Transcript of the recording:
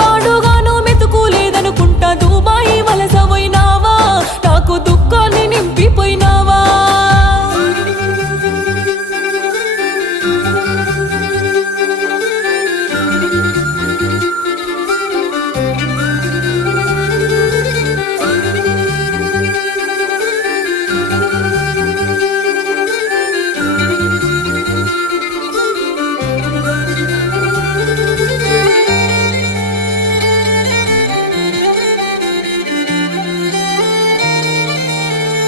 పాడుగాను మెతుకు లేదనుకుంటా దుబాయ్